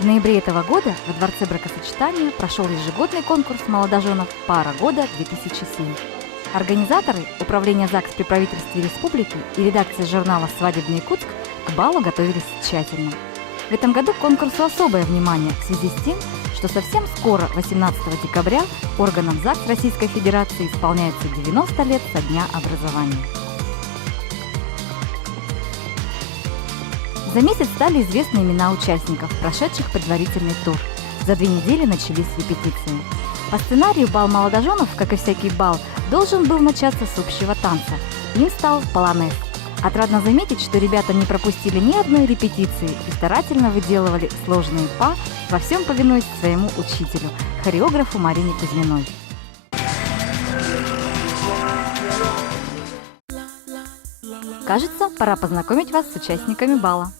В ноябре этого года во Дворце бракосочетания прошел ежегодный конкурс молодоженов «Пара года-2007». Организаторы, Управление ЗАГС при правительстве республики и редакция журнала «Свадебный Якутск» к балу готовились тщательно. В этом году к конкурсу особое внимание в связи с тем, что совсем скоро, 18 декабря, органам ЗАГС Российской Федерации исполняется 90 лет со дня образования. За месяц стали известны имена участников, прошедших предварительный тур. За 2 недели начались репетиции. По сценарию бал молодоженов, как и всякий бал, должен был начаться с общего танца. Им стал полонез. Отрадно заметить, что ребята не пропустили ни одной репетиции и старательно выделывали сложные па, во всем повинуясь своему учителю, хореографу Марине Кузьминой. Кажется, пора познакомить вас с участниками бала.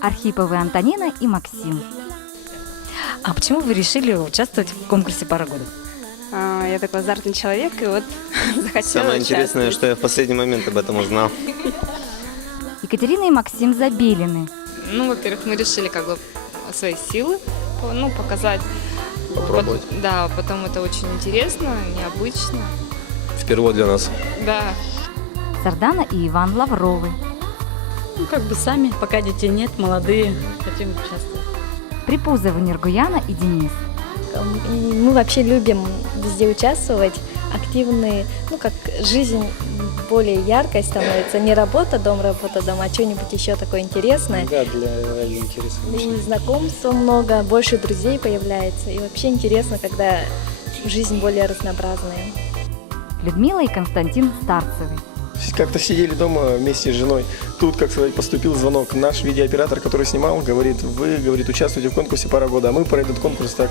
Архиповы Антонина и Максим. А почему вы решили участвовать в конкурсе «Пара года»? Я такой азартный человек, и вот захотела Самое интересное, что я в последний момент об этом узнал. Екатерина и Максим Забелины. Во-первых, мы решили как бы свои силы, показать. Попробовать. Да, потом это очень интересно, необычно. Впервые для нас. Да. Сардана и Иван Лавровы. Сами, пока детей нет, молодые, хотим участвовать. Припузовы Нергуяна и Денис. Мы вообще любим везде участвовать, активные, как жизнь более яркой становится, не работа, дом, а что-нибудь еще такое интересное. Да, ради интереса. И знакомства много, больше друзей появляется, и вообще интересно, когда жизнь более разнообразная. Людмила и Константин Старцевы. Как-то сидели дома вместе с женой. Тут, как сказать, поступил звонок. Наш видеооператор, который снимал, говорит, вы, участвуете в конкурсе «Пара года». А мы про этот конкурс так,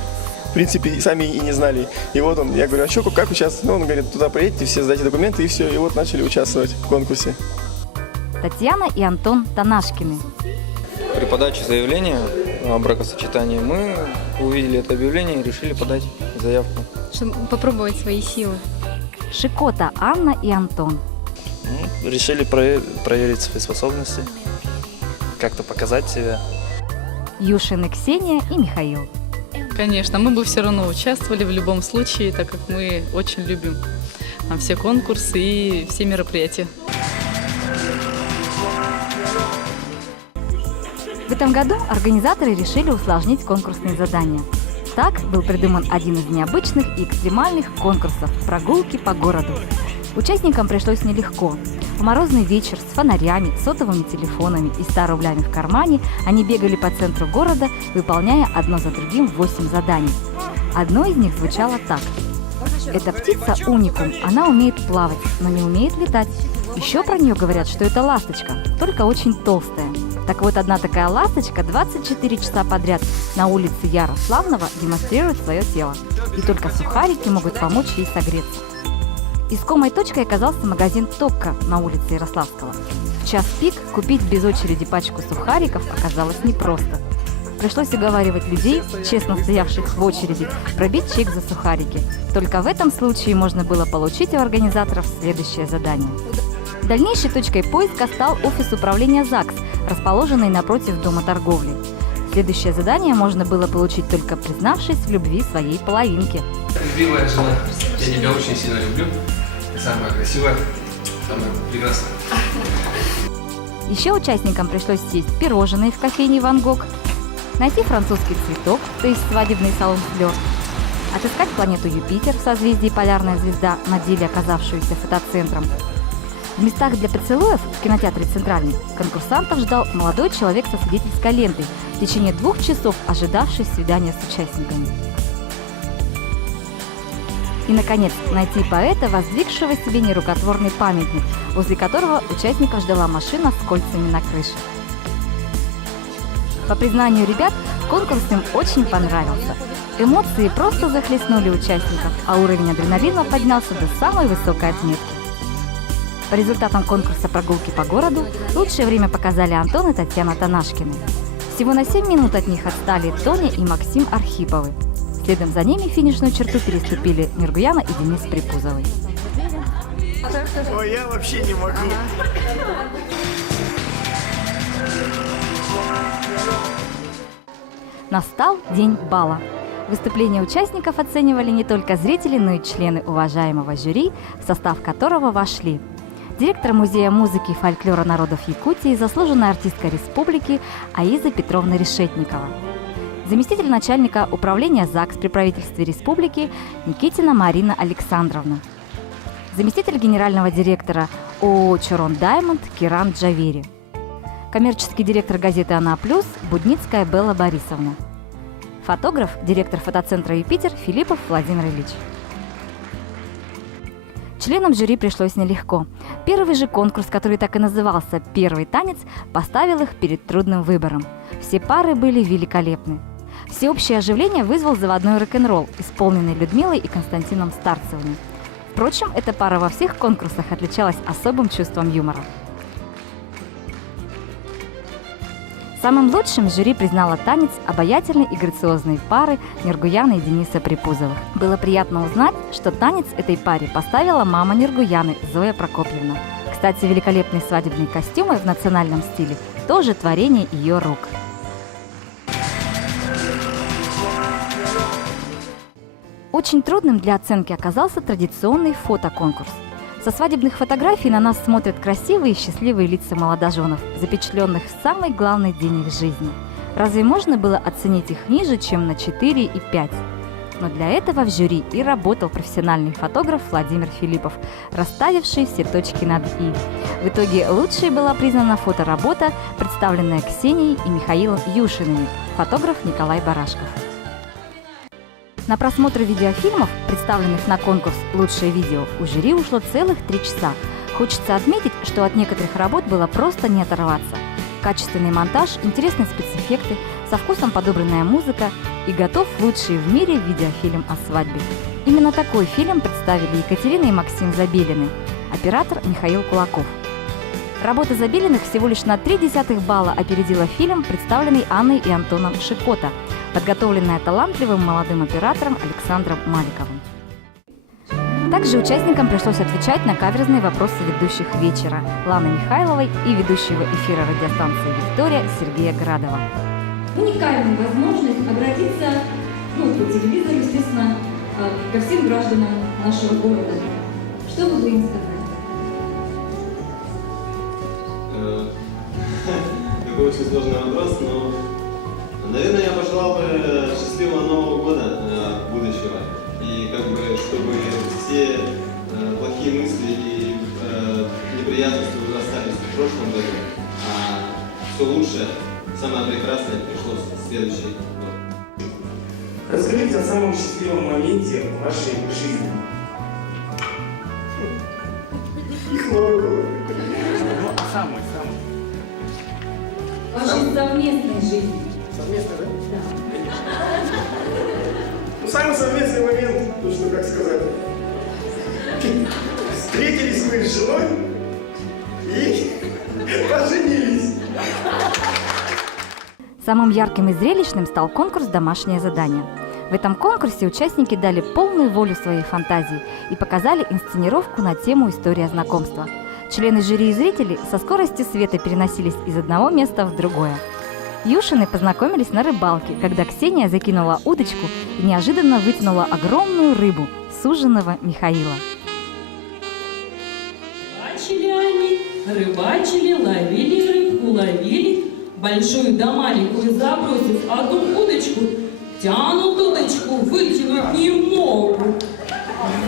в принципе, сами и не знали. И вот я говорю, а что, как участвовать? Он говорит, туда приедете, все сдайте документы, и все. И вот начали участвовать в конкурсе. Татьяна и Антон Танашкины. При подаче заявления о бракосочетании мы увидели это объявление и решили подать заявку. Чтобы попробовать свои силы. Шикота Анна и Антон. Решили проверить свои способности, как-то показать себя. Юшины Ксения и Михаил. Конечно, мы бы все равно участвовали в любом случае, так как мы очень любим все конкурсы и все мероприятия. В этом году организаторы решили усложнить конкурсные задания. Так был придуман один из необычных и экстремальных конкурсов – прогулки по городу. Участникам пришлось нелегко. В морозный вечер с фонарями, сотовыми телефонами и 100 рублями в кармане они бегали по центру города, выполняя одно за другим 8 заданий. Одно из них звучало так. Эта птица уникум, она умеет плавать, но не умеет летать. Еще про нее говорят, что это ласточка, только очень толстая. Так вот, одна такая ласточка 24 часа подряд на улице Ярославного демонстрирует свое тело. И только сухарики могут помочь ей согреться. Искомой точкой оказался магазин «Токко» на улице Ярославского. В час пик купить без очереди пачку сухариков оказалось непросто. Пришлось уговаривать людей, честно стоявших в очереди, пробить чек за сухарики. Только в этом случае можно было получить у организаторов следующее задание. Дальнейшей точкой поиска стал офис управления ЗАГС, расположенный напротив Дома торговли. Следующее задание можно было получить, только признавшись в любви своей половинке. Любимая жена, я тебя очень сильно люблю. Ты самая красивая, самая прекрасная. Еще участникам пришлось съесть пирожные в кофейне «Ван Гог», найти французский цветок, то есть свадебный салон «Флёр», отыскать планету Юпитер в созвездии Полярная звезда, на деле оказавшуюся фотоцентром. В местах для поцелуев в кинотеатре «Центральный» конкурсантов ждал молодой человек со свидетельской лентой, в течение 2 часов ожидавший свидания с участниками. И, наконец, найти поэта, воздвигшего себе нерукотворный памятник, возле которого участников ждала машина с кольцами на крыше. По признанию ребят, конкурс им очень понравился. Эмоции просто захлестнули участников, а уровень адреналина поднялся до самой высокой отметки. По результатам конкурса «Прогулки по городу» лучшее время показали Антон и Татьяна Танашкины. Всего на 7 минут от них отстали Тоня и Максим Архиповы. Следом за ними финишную черту переступили Нергуяна и Денис Припузовый. Ой, я вообще не могу. Настал день бала. Выступления участников оценивали не только зрители, но и члены уважаемого жюри, в состав которого вошли директор Музея музыки и фольклора народов Якутии, заслуженная артистка республики Аиза Петровна Решетникова, заместитель начальника управления ЗАГС при правительстве республики Никитина Марина Александровна, заместитель генерального директора ООО «Чорон Даймонд» Киран Джавери, коммерческий директор газеты «Она Плюс» Будницкая Белла Борисовна, фотограф, директор фотоцентра «Юпитер» Филиппов Владимир Ильич. Членам жюри пришлось нелегко. Первый же конкурс, который так и назывался «Первый танец», поставил их перед трудным выбором. Все пары были великолепны. Всеобщее оживление вызвал заводной рок-н-ролл, исполненный Людмилой и Константином Старцевыми. Впрочем, эта пара во всех конкурсах отличалась особым чувством юмора. Самым лучшим жюри признало танец обаятельной и грациозной пары Нергуяны и Дениса Припузовых. Было приятно узнать, что танец этой паре поставила мама Нергуяны Зоя Прокопьевна. Кстати, великолепные свадебные костюмы в национальном стиле тоже творение ее рук. Очень трудным для оценки оказался традиционный фотоконкурс. Со свадебных фотографий на нас смотрят красивые и счастливые лица молодоженов, запечатленных в самый главный день их жизни. Разве можно было оценить их ниже, чем на 4 и 5? Но для этого в жюри и работал профессиональный фотограф Владимир Филиппов, расставивший все точки над «и». В итоге лучшей была признана фоторабота, представленная Ксенией и Михаилом Юшиными, фотограф Николай Барашков. На просмотр видеофильмов, представленных на конкурс «Лучшее видео», у жюри ушло целых 3 часа. Хочется отметить, что от некоторых работ было просто не оторваться. Качественный монтаж, интересные спецэффекты, со вкусом подобранная музыка и готов лучший в мире видеофильм о свадьбе. Именно такой фильм представили Екатерина и Максим Забелины, оператор Михаил Кулаков. Работа Забелиных всего лишь на 0,3 балла опередила фильм, представленный Анной и Антоном Шикота, подготовленная талантливым молодым оператором Александром Маликовым. Также участникам пришлось отвечать на каверзные вопросы ведущих вечера Ланы Михайловой и ведущего эфира радиостанции «Виктория» Сергея Градова. Уникальная возможность обратиться по телевизору, естественно, ко всем гражданам нашего города. Что вы бы им сказали? Это очень сложный вопрос, но, наверное, я пожелал бы счастливого Нового года будущего. И чтобы все плохие мысли и неприятности уже остались в прошлом году, а все лучшее, самое прекрасное пришло в следующий год. Расскажите о самом счастливом моменте в вашей жизни. Их много. Ну, а самый. Вашей совместной жизни. Совместно, да? Да. Конечно. Ну, самый совместный момент, ну что, как сказать, встретились мы с женой и поженились. Самым ярким и зрелищным стал конкурс «Домашнее задание». В этом конкурсе участники дали полную волю своей фантазии и показали инсценировку на тему «История знакомства». Члены жюри и зрители со скоростью света переносились из одного места в другое. Юшины познакомились на рыбалке, когда Ксения закинула удочку и неожиданно вытянула огромную рыбу – суженого Михаила. Рыбачили, ловили рыбку, ловили, большую да маленькую забросив одну удочку, тянут удочку, вытянуть не могут.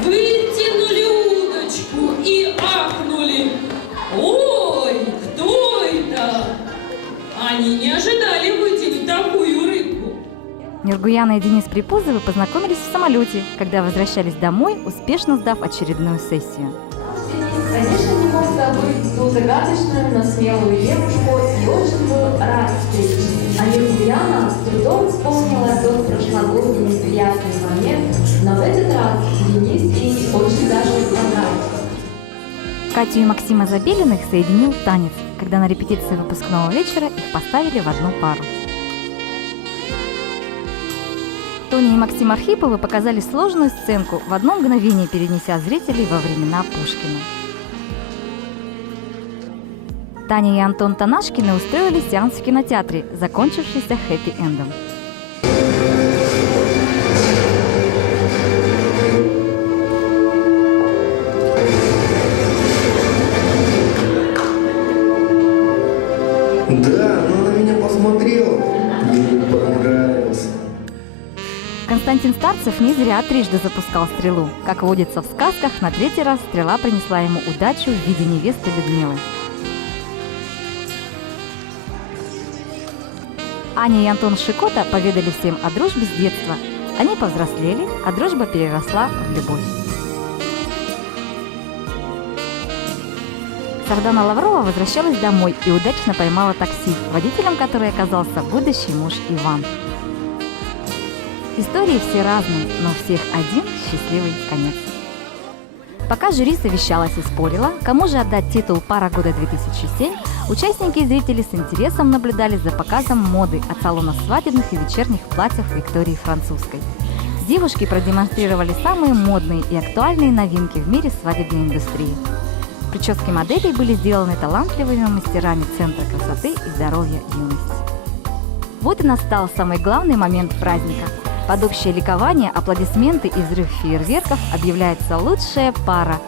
Вытянули удочку и ахнули. Ой, кто это? Они не ожидали вытянуть такую рыбку. Нергуяна и Денис Припузовы познакомились в самолете, когда возвращались домой, успешно сдав очередную сессию. Конечно, не мог забыть ту загадочную, но смелую девушку и очень был рад встрече. А Нергуяна с трудом вспомнила тот прошлогодний неприятный момент, но в этот раз Денис ей очень даже понравился. Катю и Максима Забелиных соединил танец, когда на репетиции выпускного вечера их поставили в одну пару. Тоня и Максим Архиповы показали сложную сценку, в одно мгновение перенеся зрителей во времена Пушкина. Таня и Антон Танашкины устроили сеанс в кинотеатре, закончившийся хэппи-эндом. Да, она на меня посмотрела. Мне понравился. Константин Старцев не зря трижды запускал стрелу. Как водится в сказках, на третий раз стрела принесла ему удачу в виде невесты Людмилы. Аня и Антон Шикота поведали всем о дружбе с детства. Они повзрослели, а дружба переросла в любовь. Сардана Лаврова возвращалась домой и удачно поймала такси, водителем которой оказался будущий муж Иван. Истории все разные, но у всех один счастливый конец. Пока жюри совещалось и спорило, кому же отдать титул «Пара года-2007», участники и зрители с интересом наблюдали за показом моды от салона свадебных и вечерних платьев Виктории Французской. Девушки продемонстрировали самые модные и актуальные новинки в мире свадебной индустрии. Прически моделей были сделаны талантливыми мастерами Центра красоты и здоровья «Юность». Вот и настал самый главный момент праздника. Под общее ликование, аплодисменты и взрыв фейерверков объявляется лучшая пара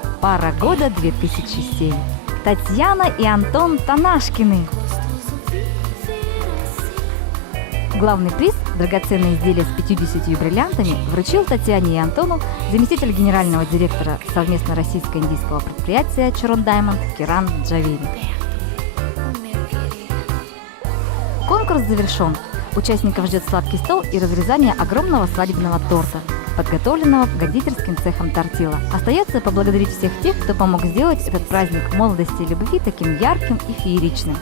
года 2007. Татьяна и Антон Танашкины. Главный приз – драгоценное изделие с 50 бриллиантами – вручил Татьяне и Антону заместитель генерального директора совместно российско-индийского предприятия «Чорон Даймонд» Киран Джавери. Конкурс завершен. Участников ждет сладкий стол и разрезание огромного свадебного торта, подготовленного кондитерским цехом Тортила. Остается поблагодарить всех тех, кто помог сделать этот праздник молодости и любви таким ярким и фееричным.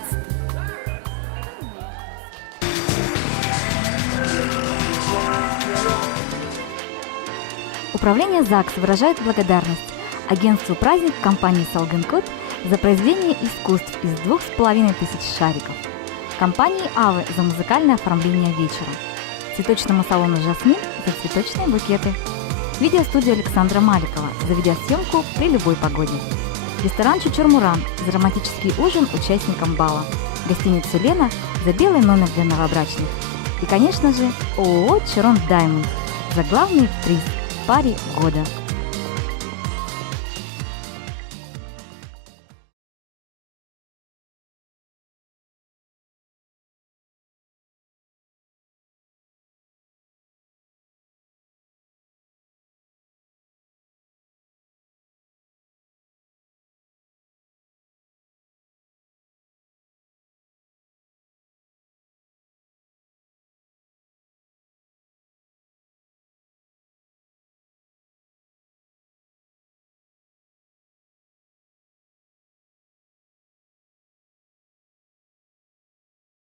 Управление ЗАГС выражает благодарность агентству «Праздник» компании «Салгенкот» за произведение искусств из 2500 шариков, компании «Авы» за музыкальное оформление вечера, цветочному салону «Жасмин» за цветочные букеты, видеостудия Александра Маликова за видеосъемку при любой погоде, ресторан «Чучурмуран» за романтический ужин участникам бала, гостиницу «Лена» за белый номер для новобрачных и, конечно же, ООО «Чорон Даймонд» за главный приз – паре года.